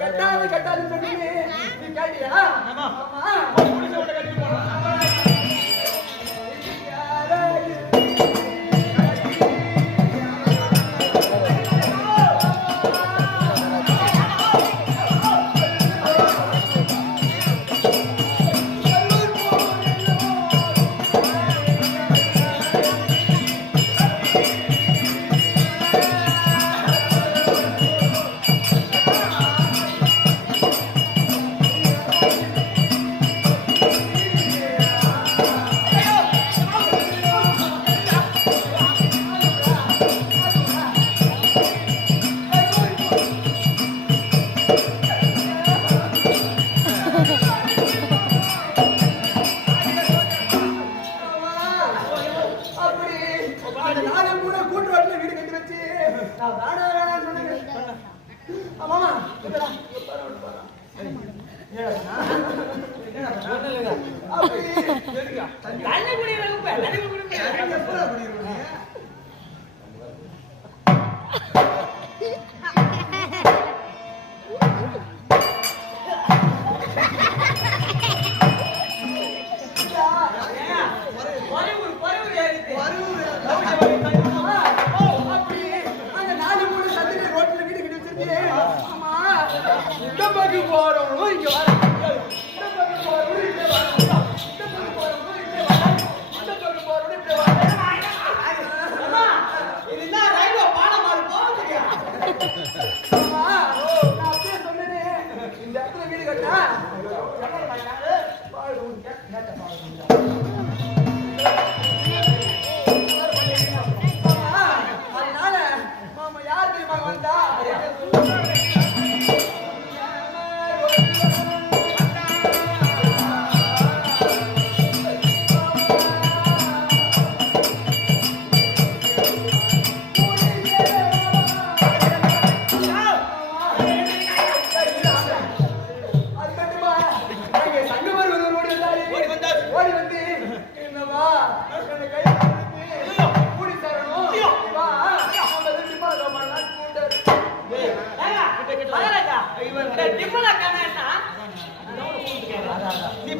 கட்டாது கட்டாது சொல்லி நீ கேட்டியா? ஆமா. தண்ணி குடி தண்ணி குடி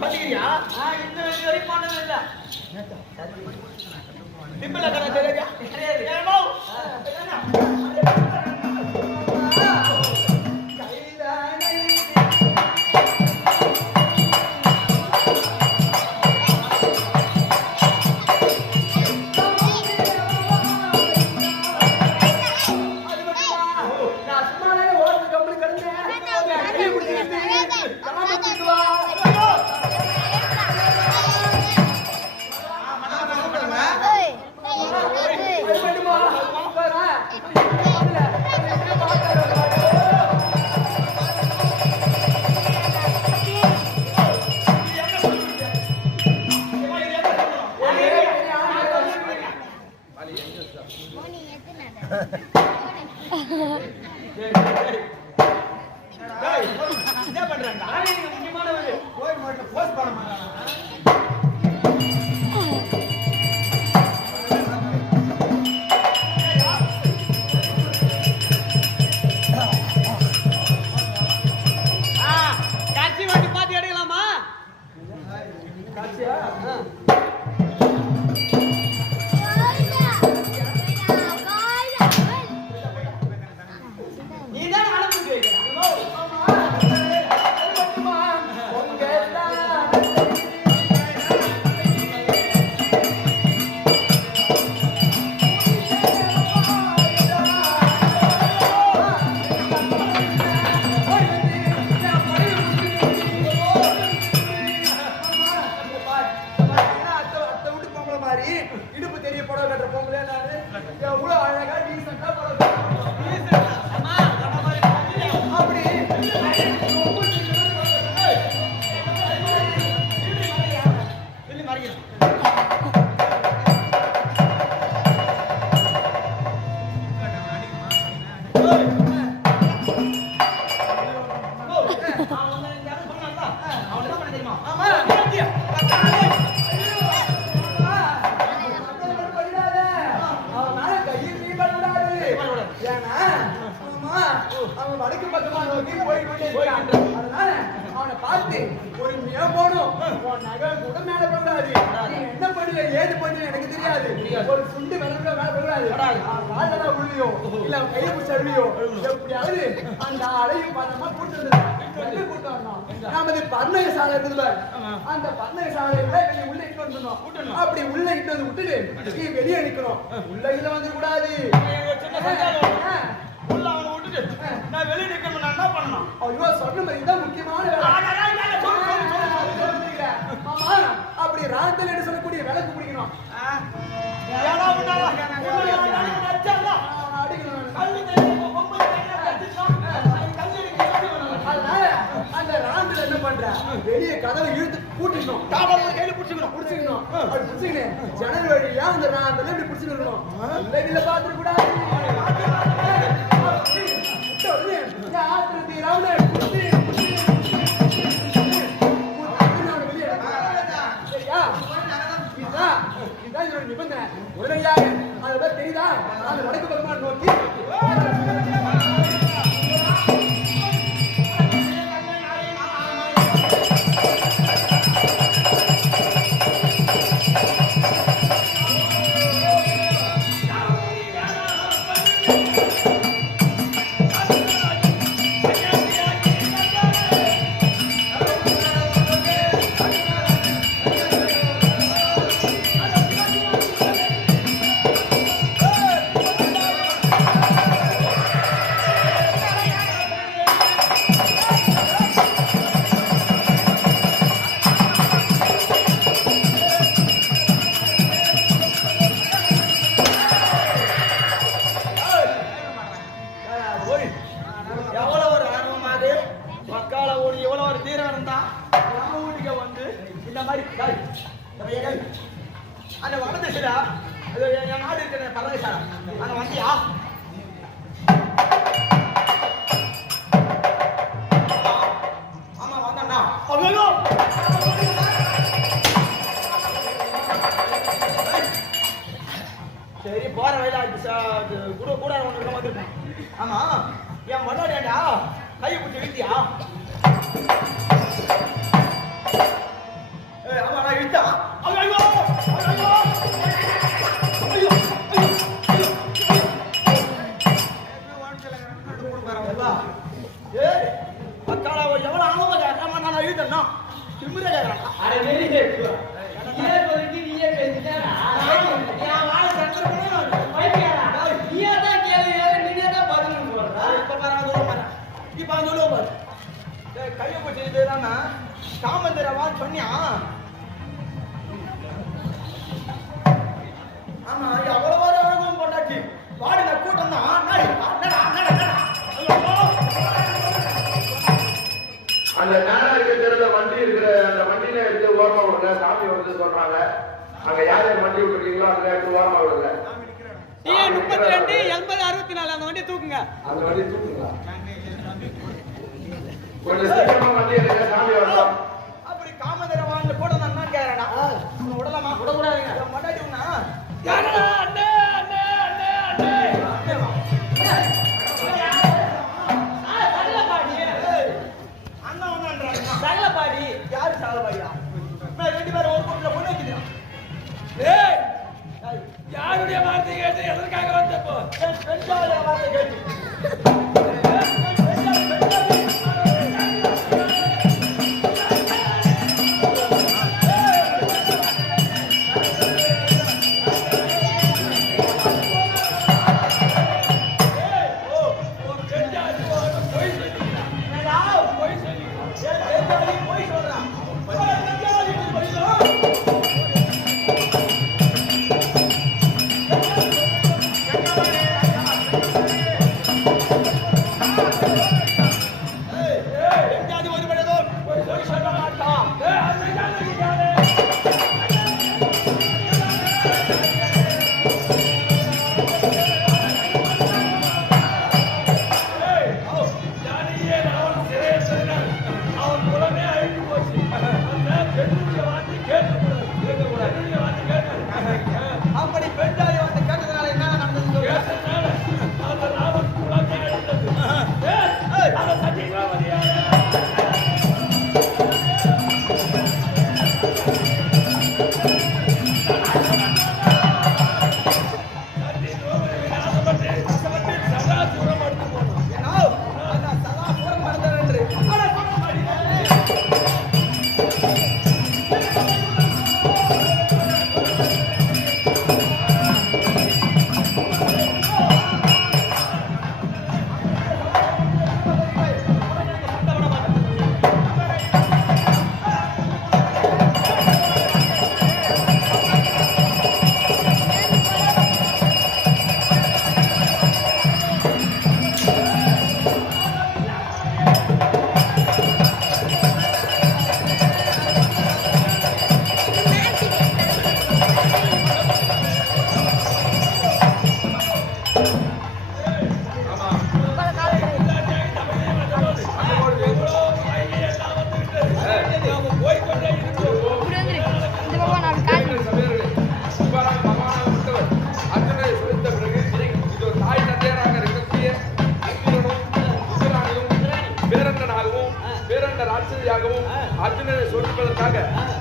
பண்ணிக்கிறியா இந்த வரை பண்ணது பெரிய புடவை கட்டுற பொம்பளை நான்? எவ்வளவு அழகா டீசெண்டா புடவை ஒரு சுண்டு கூட மேல. அவன் கால்ல இல்ல அவன் கையை பிடிச்சு அழுவியோ, எப்படியாவது அந்த ஆளையும் பணமா கூட்டு வந்துடுறான். எங்க கூட்டு வரணும்? நமது பர்ணக சாலை இருக்குதுல்ல, ஆமா. அந்த பர்ணக சாலையில உள்ள இட்டு வந்துடணும். அப்படி உள்ள இட்டு வந்து விட்டுட்டு நீ வெளியே நிக்கணும் உள்ள இதுல வந்து கூடாது. உள்ள அவனை விட்டுட்டு, நான் வெளிய நிக்கணும், நான் என்ன பண்ணணும்? ஐயோ சொன்ன மாதிரி தான் முக்கியமான வேலை நான் நான் நான் சொல்லு, சொல்லு, சொல்லு, சொல்லு. சொல்லிக்கிறேன். மாமா அப்படி ராந்தல் என்று சொல்லக்கூடிய விளக்கு பிடிக்கணும் அந்த என்ன பண்ற வெளியே கதவை இழுத்து கையில பிடிச்சுக்கணும். புடிச்சுக்கணும் அப்படி புடிச்சுக்கினேன் ஜன்னல் வழியா அந்த ராந்தல் இப்படி புடிச்சுக்கணும் இல்ல பாத்துட கூடாது அப்படி இதுதான், இதுதான் இதோட நிபந்தனை. உடனடியாக அது தெரியுதா அது வடக்கு பகவான் நோக்கி சரி போற வயல கூட கூட ஒன்று வந்துருக்கேன் ஆமா என் மண்ணோடியாண்டா கையை பிடிச்சி ஏய், ஆமா நான் இழுத்தா ஐயோ ஐயோ ஐயோ ஐயோ ஐயோ இப்ப அது ஒரு பாரு. கையை பிடிச்சி இது தானே காமந்திரவான்னு சொன்னியா? ஆமா எவ்வளவு அழகும் போட்டாச்சு. வாடின கூட்டம். அந்த நாடாருக்கு தெருல வண்டி இருக்கிற அந்த வண்டியில எடுத்து ஓரமா விடுங்க. சாமி வந்து சொல்றாங்க. அங்க யார் யார் வண்டி விட்டுருக்கீங்களோ அந்த எடுத்து ஓரமா விடுங்க. முப்பத்தி ரெண்டு எண்பது அறுபத்தி நாலு அந்த வண்டியை தூக்குங்க. அந்த வண்டி தூக்குங்களா Buenas tardes. Braga.